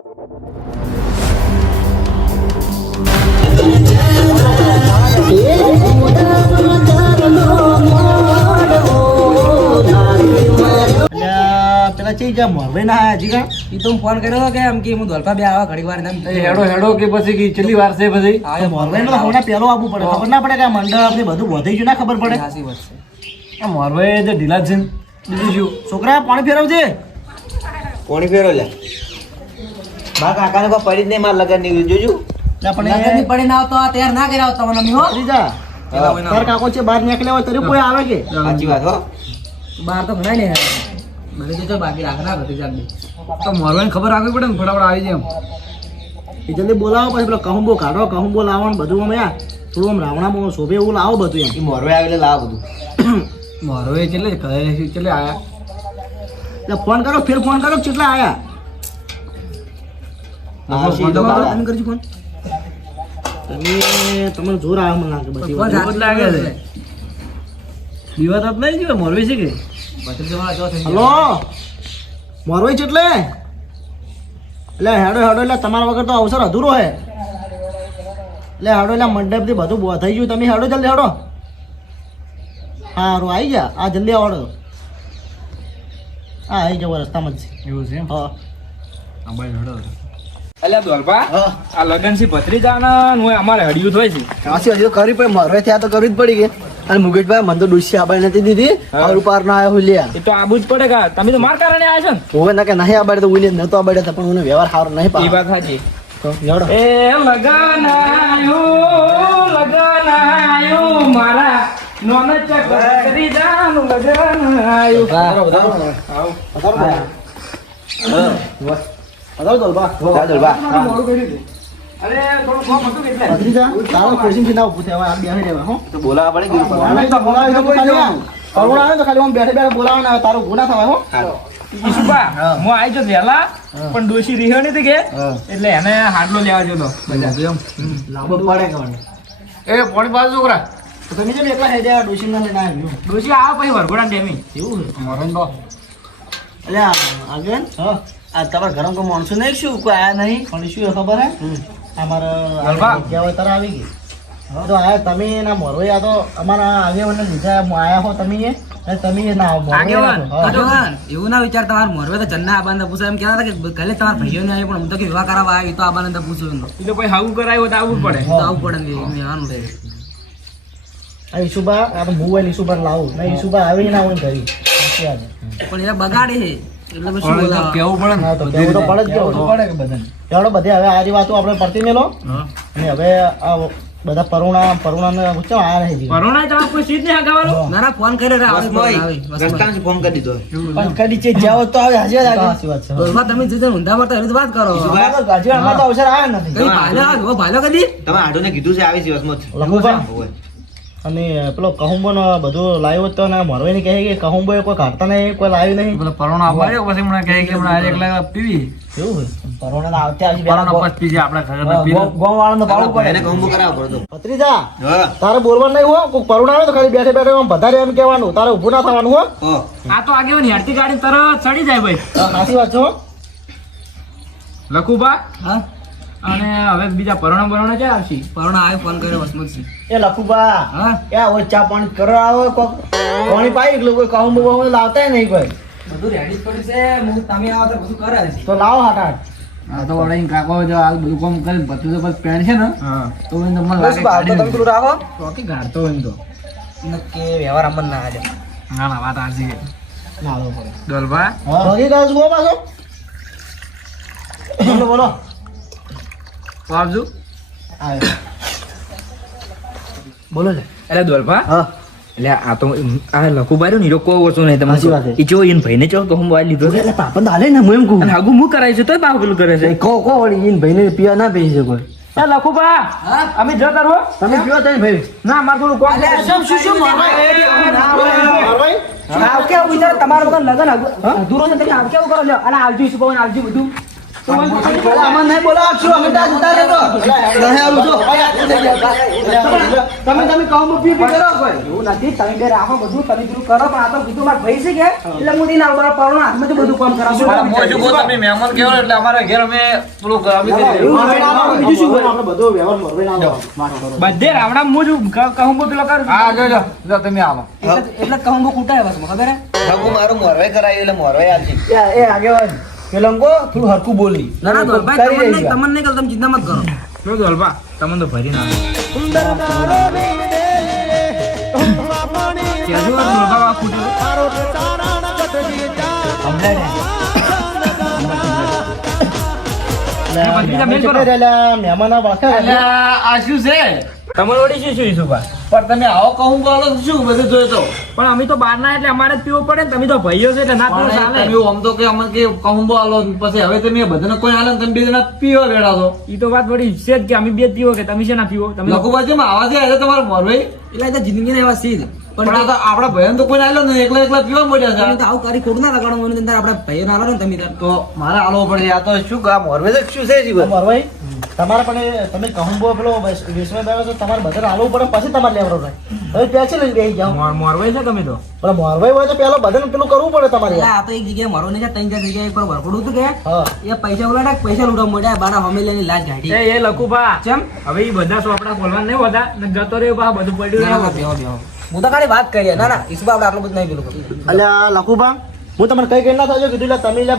Phone કર્યો કે એમ કે હું ધોલકા બે આવા ઘડી વાર હેડો કે પછી કેટલી વાર છે પછી પેલો આવવું પડે, ખબર ના પડે કે આ મંડપ ને બધું વધી ગયું, ના ખબર પડે. સાચી વાત છે. આ મોરભાઈ જે ઢીલા છે બીજું શું? છોકરા પાણી ફેરવજે. કોણી ફેરો લે મારા કાકાને કોઈ પડી જ નહીં, મારા લગન ની જોજો. લગનની પડી ના આવતો આ તૈયાર ના કર્યા હોત તમને અમે, હો. ત્રીજા તાર કાકો છે બહાર નીકળ્યા હોય તરી કોઈ આવે કે સાચી વાત હો. બહાર તો ઘણા નહીં બધી તો બાકી રાખના બધી જાગી તો મોરભાઈને ખબર આપવી પડે ને ફટાફટ આવી જાય એમ. એ જલ્દી બોલાવો, પછી પેલો કહુંબો કાઢો, કહુંબો લાવો ને બધું અમે થોડું આમ રાવણામાં શોભે એવું લાવો બધું એમ. એ મોરવે આવેલે લાવ બધું. મોરભાઈ કેટલે કેટલે આયા? એટલે ફોન કરો, ફેર ફોન કરો, કેટલા આયા? હા, સીધો કાઢો. ફોન કરજો ફોન. તમને જોર આવે મને લાગે બધી વાત. એવું જ લાગે છે. દીવા તો નહીં જોયો મોરભાઈ છે કે? હલો મોરવાઈ છે એટલે હેડો એટલે તમારા વગર તો અવસર અધૂરો હે. એટલે હેડો એટલે મંડપ થી બધું થઈ ગયું, તમે હેડો જલ્દી હેડો. સારું આવી જા, આ જલ્દી આવડો. હા આવી જાવ રસ્તામાં જ છે. એવું છે એમ? હા અલ્યા દોલપા આ લગન થી ભત્રીજાના નું અમારે હડિયું થાય છે. કાશી હજુ કરવી પડે, મોરવાઈ થયા તો કરવી જ પડી ગઈ. અને મુકેશભાઈ મને તો ડુસી આબાઈ નથી દીધી, ઓર ઉપર ના આવ્યો હુલિયા. એ તો આબુ જ પડે કા, તમે તો માર કારણે આવ્યા છો ને. હોવે ના કે નહીં આબાડે તો ઉલી નતો આબાડે તો પણ મને વ્યવહાર સારો નહીં એ પાડે. વાત સાચી. તો હેડો. એ લગન આયું મારા નોન ભત્રીજાનું લગન આયું. બતાવો દોલબા. ચાલ દોલબા. અરે થોડું કામ હતું એટલે. ભત્રીજા તારો ખુરશી થી ના ઉભું થયા, આ બેહી રહેવા હો. તો બોલાવા પડે ગયું બોલાવે તો ખાલી કરુણા આવે તો ખાલી આમ બેઠે બેઠે બોલાવે ને તારું ગુના થવાય હો. ઈશુભા, હું આવી જો વહેલા પણ ડોશી રીહ્યો નથી કે એટલે એને હાડલો લેવા જો લાંબો પડે કોણ એ પોણી બાજુ છોકરા તો તમે જેમ એકલા હે જા ડોશી ના લઈને આવ્યો. ડોશી આવો પછી વરઘોડા ડેમી એવું છે મરણ તો અલ્યા આગળ હા આ તમારા ઘરમાં કોઈ માણસો નહીં શું કોઈ આયા નહીં પણ શું ખબર હે અમારા જગ્યા હોય તારા આવી ગઈ તો આ તમે ના મોરવાઈ આ તો અમારા આગેવાને લીધા આયા હો તમે અને તમે ના આવો આગેવાન એવું ના વિચાર તમારે મોરવે તો ચન્ના આબાને પૂછો એમ કહેતા હતા કે કાલે તમારા ભાઈઓ ને આવ્યો પણ હું તો કે વિવાહ કરાવવા આવ્યો તો આબાને તો પૂછ્યું એમ એ તો પછી હાવું કરાયો તો આવવું પડે તો આવું પડે ને મેવાનું રહે આ ઈશુબા આ તો હું ઈશુબા લાવું ના ઈશુબા આવી ના હોય ઘરી પણ એ બગાડે છે એટલે પછી શું બોલાવા કેવું પડે ને હા તો કેવું તો પડે જ કેવું પડે કે બધાને ચાલો બધે હવે આરી વાતો આપણે પડતી મેલો અને હવે આ બધા પરુણા ને પૂછો આ રહી ગઈ પરોણા તમારે કોઈ સીટ નહીં હગાવાનો ના ના ફોન કરે રે આવે રસ્તામાં ફોન કરી દીધો. પણ કદી ચે જાવ તો આવે હાજર સાચી વાત છે દોલમાં તમે જે ઊંધા પડતા એની તો વાત કરો હજી આમાં તો અવસર આવે નથી કઈ ભાલો કદી તમે આડોને કીધું છે આવી દિવસમાં જ. લખુભા હોય. અને પેલો કહુંબો નો બધું લાવ્યો તો ને મોરવાઈ ને કહે કે કહુંબો કોઈ કાઢતા નહીં કોઈ લાવ્યું નહીં પેલો પરોણા આપાયો પછી મને કહે કે હમણાં એકલા પીવી એવું પરોણા આવતે આવી પરોણા પછી પીજે આપણે ઘરે ગોમ વાળાને પાડવું પડે એને કોમ્બો કરાવવો પડતો. ભત્રીજા હા. તારે બોલવાનું નહીં હો કોઈ પરુણા આવે તો ખાલી બેઠે બેઠે આમ વધારે એમ કહેવાનું તારે ઊભું ના થવાનું હો હો. આ તો આગેવાની હેડતી ગાડી તરત ચડી જાય ભાઈ સાચી વાત છે હો લખુબા હા અને હવે બીજા પરોણા ક્યાં આવશે પરોણા આવે ફોન કર્યો વસમતસિંહ એ લખુબા હા એ ઓય ચા પાણી કરો આવો કોક પાણી પાઈ એટલે કોઈ કહુંબો બહુ લાવતા નહીં કોઈ બધું રેડી જ પડ્યું છે હું તમે આવો તો બધું કરે છે તો લાવો હાટાટ આ તો વળી કાકો જો આ બધું કામ કરી બધું તો બસ પેણ છે ને તો એને તમને લાગે બસ બાર તો તમે પેલું રાખો રોકી ગાડતો હોય ને તો નક્કી વ્યવહાર અમન ના આજે ના ના વાત આજી છે ના આવો પડે દોલબા ભગી ગાસ ગો પાછો બોલો બોલો તો આવજો આવે બોલો છે એટલે દોલબા હા એટલે આ તો આ લખુબાઈ ની રોકો ઓછો નહીં તમે સાચી વાત છે. ઈ જો ઈન ભાઈને ચો તો હું મોબાઈલ લીધો છે એટલે પાપન તો હાલે ને હું એમ કહું અને આગુ હું કરાય છે તોય બાપ પેલું કરે છે કો વળી ઈન ભાઈને પીવા ના પી છે કોઈ એ લખુબા હા અમે જો તારો તમે પીવો તો ભાઈ ના માર થોડું કોમ આવ કેવું વિચાર તમારા વગર લગન અધૂરો છે તમે આવ કેવું કરો લ્યો અને આવજો શું આવજો બધું આમાં નહીં બોલાવો શું અમે ત્યાં જતા રહેતો નહીં આવું છો તમે કહો પી કરો કોઈ એવું નથી તમે બે રાખો બધું તમે પેલું કરો પણ આ તો કીધું મારા ભાઈ છે કે એટલે હું તેને આવડો પાડો હાથમાં તો બધું કામ કરાવશું તમે મહેમાન કેવો એટલે અમારા ઘેર અમે પેલું બીજું શું કરે આપણે બધો વ્યવહાર મોરવે ના આવો બધે રાવણા હું જ કહું પેલો કરું હા જો તમે આવો એટલે કહું બહુ કૂટાય બસ ખબર હે હગુ મારું મોરવે કરાયું એટલે મોરવે આલજી એ આગેવાન પેલંગો થોડું હરકું બોલી ના ના દોલભાઈ તમને નહીં કરો તમે ચિંતા મત કરો શું દોલબા તમને તો ભરી ના મહેમાન આ શું છે તમારે વળી શું શું ઈસુભા પણ તમે આવો કહું બોલો શું બધું જોયો તો પણ અમે તો બહાર ના એટલે અમારે જ પીવો પડે ને તમે તો ભાઈઓ છે એટલે ના પીવો ચાલે તમે આમ તો કે અમને કે કહું બોલો પછી હવે તમે બધાને કોઈ હાલે તમે બે જણા પીવા બેઠા છો ઈ તો વાત વળી છે જ કે અમે બે જ પીવો કે તમે છે ના પીવો તમે લખુબાજી આવા છે એટલે તમારે મોરવે એટલે એ તો જિંદગીને એવા સીધ પણ આ તો આપણા ભયન તો કોઈ આલ્યો ને એકલા એકલા પીવા મળ્યા તમે છે તો આવું કરી ખોટું ના લગાડો મને અંદર આપણા ભાઈઓ ના લાવો ને તમે તાર. તો મારે આલવો પડે આ તો શું કામ મોરવે તો શું છે જીવન મોરવાઈ તમારે પણ તમે કહુંબો પેલો વિશ્વ બેઠો છો તમારે બધાને આલવું પડે પછી તમારે લેવડો થાય હવે પેસે લઈને બેસી જાઓ મોરવાઈ છે તમે તો પણ મોરવાઈ હોય તો પેલો બધાને પેલું કરવું પડે તમારે એટલે આ તો એક જગ્યાએ મારો નહીં ત્રણ ચાર જગ્યાએ પર વરખોડું હતું કે હા એ પૈસા ઉલાડા પૈસા લૂંટવા મળ્યા બારા હમેલીની લાજ ગાડી એ લખુભા ચમ હવે ઈ બધા સોપડા ખોલવા નહીં હોતા ને જતો રહ્યો બા બધું પડ્યું ના, રહ્યું. બેહો, બેહો. હું તો ખાલી વાત કરી ના ના ઈસુબા આપણે આટલું બધું નહીં પેલું કર્યું. અલ્યા લખુબા હું તમને કઈ કઈ ના થયો કીધું એટલે તમે એટલે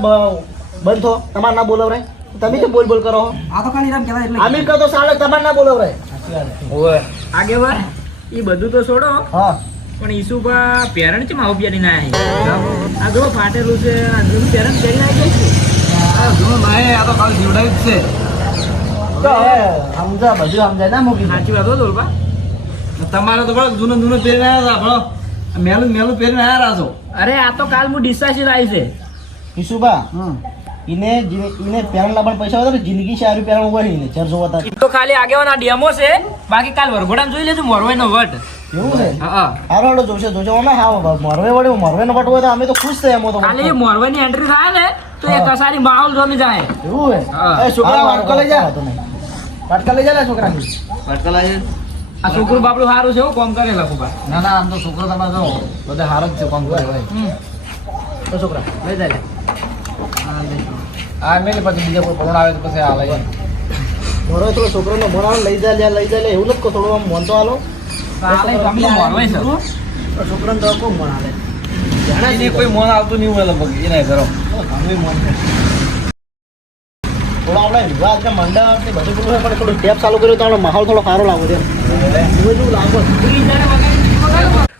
બંધ થો તમારે ના બોલાવરાય તમે કેમ બોલ બોલ કરો આ તો ખાલી રામ કહેવાય એટલે આમિર કહો તો સાલે તમારે ના બોલાવરાય આગેવાન ઈ બધું તો છોડો હા પણ ઈસુભા પેરણ છે માવું પ્યારી ના આ જો ફાટેલું છે આ જો પેરણ કરી નાખી છે આ તો કાલ જીવડાયું જ છે તો હવે સમજા બધું સમજાય ના મૂકી સાચી વાત હો દોલબા તમારે તો બરાબર જૂનું જૂનું પહેરીને આવ્યા હતા આપણો મેલું મેલું પહેરીને આવ્યા છો અરે આ તો કાલ હું ડિસ્ચાર્જ આવી છે ઈસુબા ઈને પેરણ લાવવાના પૈસા હતા ને જિંદગી સારી પેરણ હોય ને ચર્ચો હતા ઈ તો ખાલી આગેવાન આ ડેમો છે બાકી કાલ વરઘોડામાં જોઈ લેજો મોરવાઈનો વટ એવું છે હા હારો હારો જોશે જોશે અમે હા મોરવે વડે મોરવે નો પટવો તો અમે તો ખુશ થયા એમ તો ખાલી મોરવાઈની એન્ટ્રી થાય ને તો એ કસારી માહોલ રમી જાય એવું હે હા. એ છોકરા વાટકો લઈ જા વાટકા લઈ જા લે છોકરા ભટકલા છે આ છોકરું બાપડું સારું છે એવું કોમ કરે લખુભા ના ના આમ તો છોકરો તમારે જો બધા હાર જ છે કામ કરે ભાઈ તો છોકરા લઈ જાય આ મેલે પછી બીજા કોઈ પરોણ આવે તો પછી આ લઈ મોરો તો છોકરાનો મોરાળ લઈ જા લે એવું નથી કહો થોડું આમ મોન તો હાલો મોરવાઈ છે તો છોકરાને તો કોણ મોન હાલે એને કોઈ મોન આવતું નહીં હોય લગભગ એને કરો અમે મોન થોડો આપણે વિવાહ કે મંડપ ને બધું પેલું હોય પણ થોડું ટેપ ચાલુ કર્યું તો આપણો માહોલ થોડો સારો લાગો છે એવું લાગો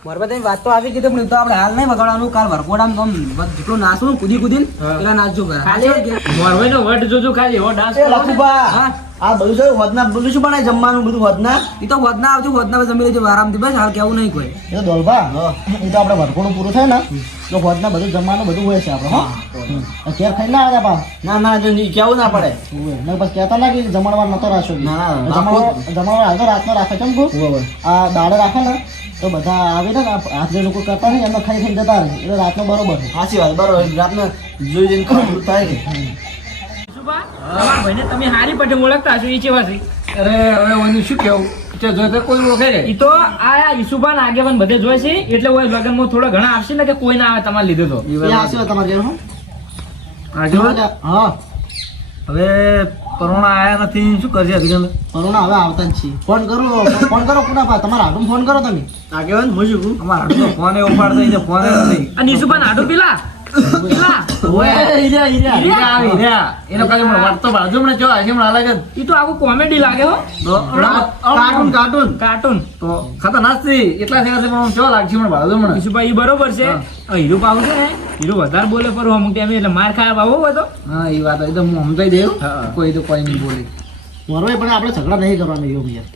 બરાબર તમે વાત તો આવી કીધું પણ એ તો આપણે હાલ નહીં વગાડવાનું કાલ વરઘોડામાં તો આમ જેટલું નાચવું ને કૂદી કૂદીને પેલા નાચજો ઘરે. ખાલી મોરવાઈનો વટ જોજો ખાલી એવો ડાન્સ એ લખુબા હા આ બધું છે વધના બધું શું બનાય જમવાનું બધું વધના એ તો વધના આવજો વધના જમી લેજો આરામથી બસ હાલ કેવું નહીં કોઈ એ તો દોલભા એ તો આપણે વરઘોડું પૂરું થાય ને તો વધના બધું જમવાનું બધું હોય છે આપણે હા કેર ખાઈ ના આવ્યા પા ના ના જો કેવું ના પડે ને બસ કહેતા ના કે જમણવાર નતો રાખ્યો ના, ના, જમણવાર હાથો રાતનો રાખે કેમ કહું આ દાડે રાખે ને તો બધા આવે ને હાથ જે લોકો કરતા ને એમને ખાઈ ખાઈ જતા રહે એટલે રાતનો બરોબર છે સાચી વાત બરોબર રાતને જોઈ જઈને ખબર થાય કે તમારા ભાઈને તમે હારી પટે ઓળખતા હશો ઈ ચેવા છે અરે હવે ઓનું શું કેવું તે જોઈ કોઈ ઓળખે કે ઈ તો આ ઈસુભાન આગેવાન બધે જોઈ છે એટલે ઓય લગનમાં થોડા ઘણા આવશે ને કે કોઈ ના આવે તમારે લીધે તો એ હાસ્યો તમારે ઘેર હું આગળ હા હવે કોરોના આયા નથી શું કરશે અધિકારી કોરોના હવે આવતા જ છીએ ફોન કરો પુના પા તમારા હાથમાં ફોન કરો તમે આગેવાન હું શું કહું અમારા હાડું તો ફોન ઉપાડતા છે ફોન નથી અને ઈસુભાન આડું પેલા એનો કાલે મને વાટતો બાજુ મને જો આજે મને લાગે ઈ તો આખું કોમેડી લાગે હો કાર્ટૂન કાર્ટૂન તો ખતરનાક છે એટલા સેવા છે પણ જો લાગશે મને બાજુ મને ઈસુભાઈ ઈ બરોબર છે હીરો પાવું છે ને હીરો વધારે બોલે પર અમુક ટાઈમે એટલે માર ખાયા બાબો હોય તો હા એ વાત એકદમ હું સમજાઈ દેવ હા. કોઈ તો કોઈ નહીં બોલે મોરવાઈ પણ આપણે ઝઘડા નહીં કરવાના એવું યાર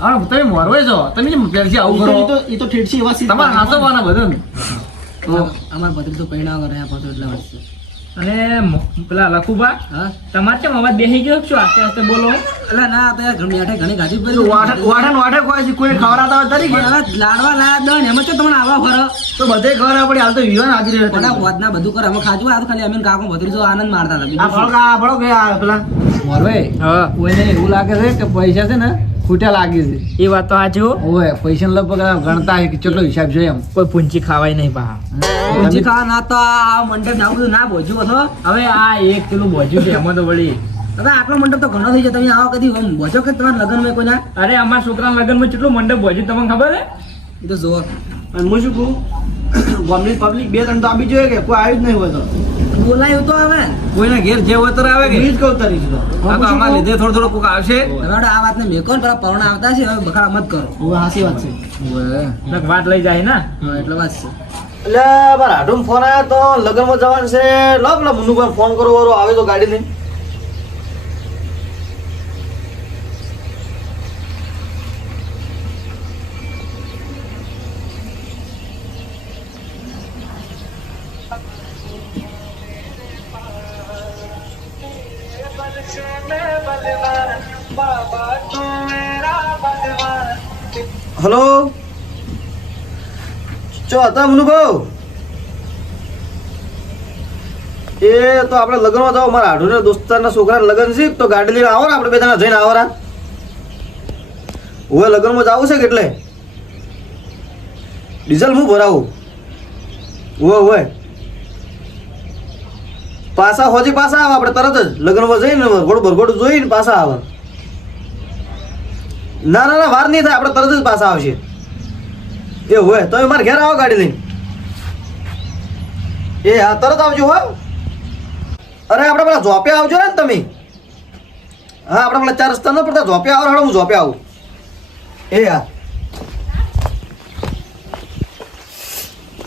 હા તમે મોરવાઈ છો તમે જેમ પહેલથી આવું કરો એ તો ઠેઠ છે એવા સીધા તમારે હાંસવાના બધા ને અમારા પતિ તો પૈણા કરે આ પાછો એટલા વર્ષ અને પેલા લખુભા હા તમારે કેમ અવાજ બેસી ગયો શું આસ્તે આસ્તે બોલો અલા ના તો યાર ઘણી આઠે ઘણી ગાડી પડી વાઠે કોઈ ખવડાવતા હોય તરીકે પણ હવે લાડવા લાયા દણ એમાં તો તમને આવા ફરો તો બધે ખબર પડી હાલ તો વિવાન હાજરી રહે પણ આ વધના બધું કરે અમે ખાજું આ તો ખાલી અમે કાકો ભત્રીજો આનંદ મારતા હતા આ ફળો આ ફળો કે આ પેલા મોરવે હા કોઈને એવું લાગે છે કે પૈસા છે ને ખૂટ્યા લાગે છે એ વાત તો સાચી હો ઓય પૈસા લગભગ આ ગણતા હોય કે કેટલો હિસાબ છે એમ કોઈ પૂંચી ખાવાય નહીં પા ઊંચી ખાવા ના તો આ મંડપ ના બધું ના ભોજ્યું હતો હવે આ એક પેલું બોજ્યું છે એમાં તો વળી હવે આટલો મંડપ તો ઘણો થઈ જાય તમે આવો કદી ભોજો કે તમારા લગ્નમાં કોઈના અરે અમારા છોકરાના લગ્નમાં કેટલું મંડપ બોજ્યું તમને ખબર હે એ તો જોવો અને હું શું કહું ગામની પબ્લિક બે ત્રણ તો આપી જોઈએ કે કોઈ આવ્યું જ નહીં હોય તો બોલાયું તો હવે કોઈના ઘેર જે હોય તો આવે કે એ જ કહું તરી છું આ તો અમારા લીધે થોડો થોડો કોક આવશે હવે આ વાતને મેકો ને પેલા પરોણા આવતા છે હવે બખાડા મત કરો હવે હાસી વાત છે નક વાત લઈ જાય ને હા એટલે વાત છે એટલે મારા હાડું ફોન આવ્યો તો લગ્નમાં જવાનું છે લો પેલા મુન્નુભાઈ ફોન કરો વાળો આવે તો ગાડી લઈને હલો ચો હતા મુન્નુભાઈ એ તો આપણે લગ્નમાં જાવ મારા હાડુના દોસ્તારના છોકરાના લગ્ન છે તો ગાડી લઈને આવો ને આપણે બે જણા જઈને આવરા હવે લગ્નમાં જવું છે કે એટલે ડીઝલ હું ભરાવું હોય પાછા હોજી પાછા આવે આપણે તરત જ લગ્નમાં જઈને ભરઘોડું જોઈને પાછા આવે ના ના ના વાર નહીં થાય આપણે તરત જ પાછા આવશે એ હોય તમે મારે ઘેર આવો ગાડી લઈને એ હા તરત આવજો હો અરે આપણે પેલા ઝોપે આવજો ને તમે હા આપણે પેલા 4 રસ્તા ન પડતા ઝોપે આવો હાડો હું ઝોપે આવું એ હા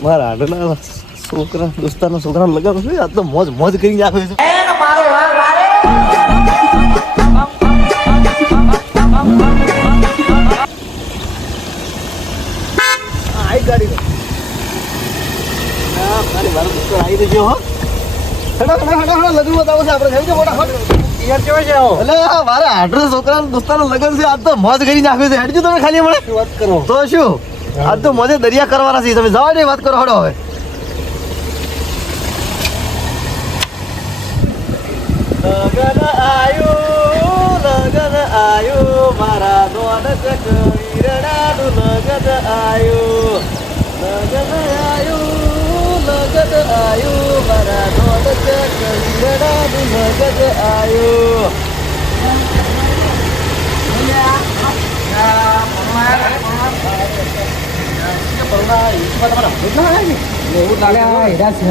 મારા આડના છોકરા દોસ્તારના છોકરાના લગન છે આ તો મોજ મોજ કરી નાખે છે આઈ ગાડી ના મારી મારો દોસ્તો આવી ગયો હો હેડો લગ્ન બતાવો છે આપણે જઈએ મોટા યાર કેવા છે એટલે આ મારા આડના છોકરાના દોસ્તારનું લગ્ન છે આ તો મોજ કરી નાખે છે હેડજો તમે ખાલી મને વાત કરો તો શું આ તો મોજે દરિયા કરવાના છે તમે જવા દે વાત કરો હડો હવે લગન આયો મારા દોન વીરણાનું લગન આયો મારા દોન વીરણાનું લગન આયો એવું લાગે હીરા છે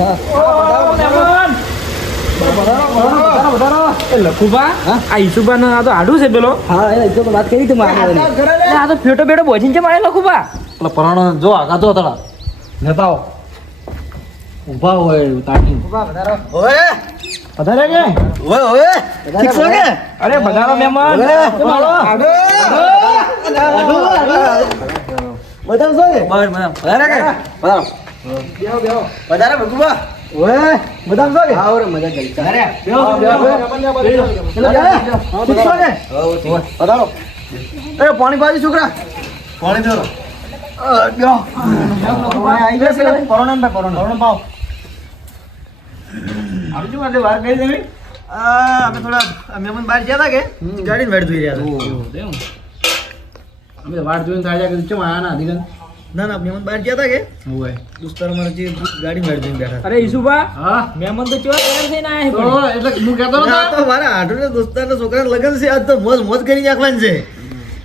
લખુભા આ ઈસુભા આ તો આડું છે પેલો હા એ તો વાત કરી હતી મારે આ તો ફેટો બેટો બોજીને છે મારે લખુભા પેલા પરાણો જો આગા તો તળા નેતાઓ ઊભા હોય તાકી ઓય વધારે કે ઓય ઠીક છે કે અરે બધાનો મહેમાન બધા શું છે વધારે કે વધારે ભગવા ઓય બધા શું કે આવો રે મજા કરી અરે બેહો ઠીક છે કે વધારો એ પાણી બાજી છોકરા પાણી દો બેહો આઈ જશે કોરોના પાવ આવજો એટલે વાર કરી દેવી અમે થોડા મહેમાન બહાર ગયા હતા કે ગાડીને વેટ જોઈ રહ્યા હતા અમે વાટ જોઈને થાય કે ચમ આયા ના અધિકન ના ના મહેમાન બહાર ગયા હતા કે હોય દોસ્તાર મારા જે ગાડીને વેટ જોઈને બેઠા અરે ઈસુભા હા મહેમાન તો કેવા તૈયાર થઈને આયા તો એટલે હું કહેતો આ નતો તો મારા આઠુના દોસ્તારના છોકરાના લગ્ન છે આજ તો મોજ મોજ કરી નાખવાનું છે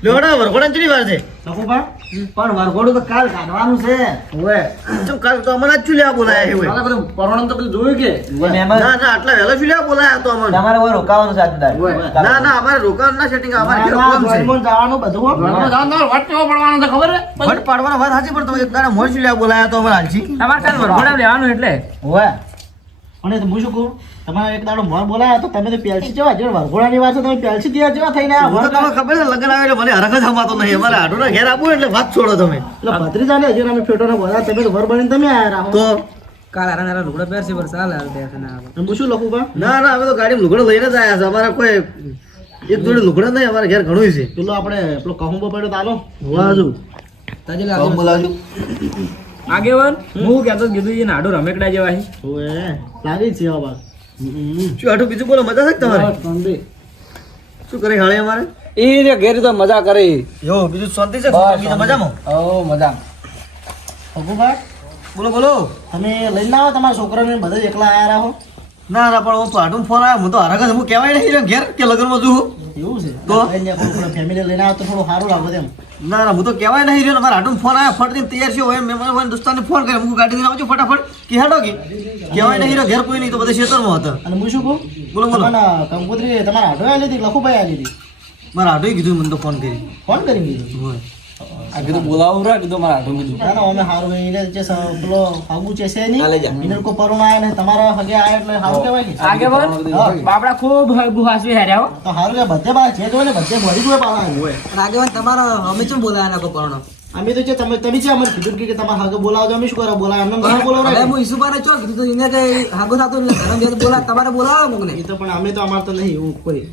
લેવડા વરઘોડા ચડી વાર છે નકુભા પણ વરઘોડું તો કાલ કાઢવાનું છે હોય ચમ કાલ તો અમને જ ચુલ્યા બોલાયા છે મારા બધું પરાણો તો બધું જોયું કે ના ના આટલા વહેલા ચુલ્યા બોલાયા તો અમને તમારે કોઈ રોકાવાનું છે આજદાર ના ના અમારે રોકાણ ના સેટિંગ અમારે ઘેર કોમ છે જવાનું બધું ઘરમાં જાવ તો વાટ કેવો પડવાનો છે ખબર છે ભટ પાડવાનો વાત સાચી પણ તમે એક દાડા મોર ચુલ્યા બોલાયા તો અમારે હાલજી તમારે કાલ વરઘોડા લેવાનું એટલે હોય અને તો હું શું કહું તમારે એક દાડો મોર બોલાયા તો તમે તો પેલસી જેવા જો વરઘોડાની વાત છે તમે પેલસી દિયા જેવા થઈને આવ્યા તમને ખબર છે લગ્ન આવે એટલે મને હરખ જ હમાતો નહીં અમારે આડોના ઘેર આપવું એટલે વાત છોડો તમે એટલે ભત્રીજાને હજુ અમે ફેટોના બોલા તમે તો ઘર બનીને તમે આયા રાખો તો કાલ હારા હારા લુગડા પહેરશે પણ ચાલે હાલ ટેન્શન ના આવે. હું શું લખું બા ના ના અમે તો ગાડી લુગડો લઈને જ આવ્યા છે અમારે કોઈ એક જોડી લુગડા નહીં અમારે ઘેર ઘણું છે પેલો આપણે પેલો કહુંબો પડ્યો તો આલો વાજુ તાજે કોમ બોલાવજો આગેવાન હું કહેતો તો કીધું એ નાડો રમેકડા જેવા છે. ઓએ લાગી જ છે હવે બા શું આટલું બીજું બોલો મજા છે કે તમારે શું કરે હાળે અમારે એ રે ઘેર તો મજા કરે. યો બીજું શાંતિ છે બીજું મજામાં ઓ મજા. ભગુભા બોલો બોલો તમે લઈને આવો તમારા છોકરાને બધા જ એકલા આયા રહો. ના ના પણ હું પાટું ફોન આવ્યો હું તો હરકત હું કહેવાય નહીં રહ્યો ઘેર કે લગ્નમાં છું એવું છે તો? ફેમિલી લઈને આવો તો થોડું સારું લાગે તેમ. ના ના હું તો કહેવાય નહીં રહ્યો મારા હાટું ફોન આવ્યો ફટથી તૈયાર છે હોય મેં મને દોસ્તાને ફોન કર્યો હું ગાડી લઈને આવજો ફટાફટ કે હાડો કે કહેવાય નહીં રહ્યો ઘેર કોઈ નહીં તો બધા ખેતરમાં હતા અને હું શું કહું બોલો બોલો તમને કંકોત્રી તમારા આઢો આલી હતી લખુભાઈ આલી હતી મારા હાટું કીધું મને તો ફોન કરી ફોન કરી દીધું હોય આ કીધું બોલાવું રે કીધું મારા હાથું કીધું. ના ના અમે સારું એને જે પેલો હાગુ છે હાલે જા. નહીં એને કો પરુણ આયા ને તમારા હગે આયા એટલે સારું કહેવાય કે આગેવાન બાપડા ખૂબ હાસવી હાર્યા હો. તો સારું કે બધે બા જે જોવે ને બધે ભરી જોવે પાછા હોય પણ આગેવાન તમારા અમે ચમ બોલાયા ના કોપરણો. અમે તો જે તમે છે અમને કીધું કે તમારા હગે બોલાવજો અમે શું કરવા બોલાવ એમને ના બોલાવ હવે હું ઈસુબાને ચો કીધું તો એને કઈ હાગો થતું એટલે ઘરમ ઘેર બોલા તમારે બોલાવો મુકને. એ તો પણ અમે તો અમારે તો નહીં એવું કોઈ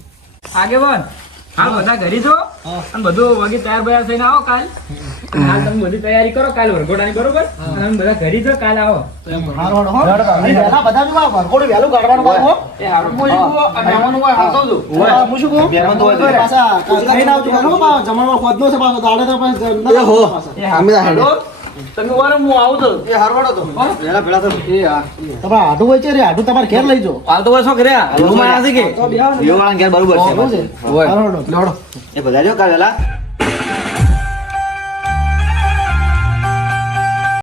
આગેવાન હા બધા ઘરે છો અને બધું વગી તૈયાર બયાર થઈને આવો કાલ. અને હાલ તમે બધી તૈયારી કરો કાલ વરઘોડાની બરોબર અને અમે બધા ઘરે છો કાલ આવો. હારું હો વહેલા બધા જ વરઘોડું વહેલું કાઢવાનું બાદ હો એ હારું હું શું કહું? આ મહેમાનો હોય હાચવજો. હું શું કહું મહેમાન તો હોય તો પાછા કહીને આવજો હો બા જમણવાર ખોદનો છે પાછો દાડે તો પાછા એ હો એ હારું. તમે વારે હું આવું તો એ હારવાડો તો વેલા ભેળા થયો તમારે આઢું હોય છે રે આઢું તમારે ઘેર લઈ જાઓ હાલ તો બસ શું કર્યા રૂમ આયા છે કે વિયો વાળા ઘેર બરોબર છે હોય હોય. હારું, લેવડો એ બધા જો કાલ વેલા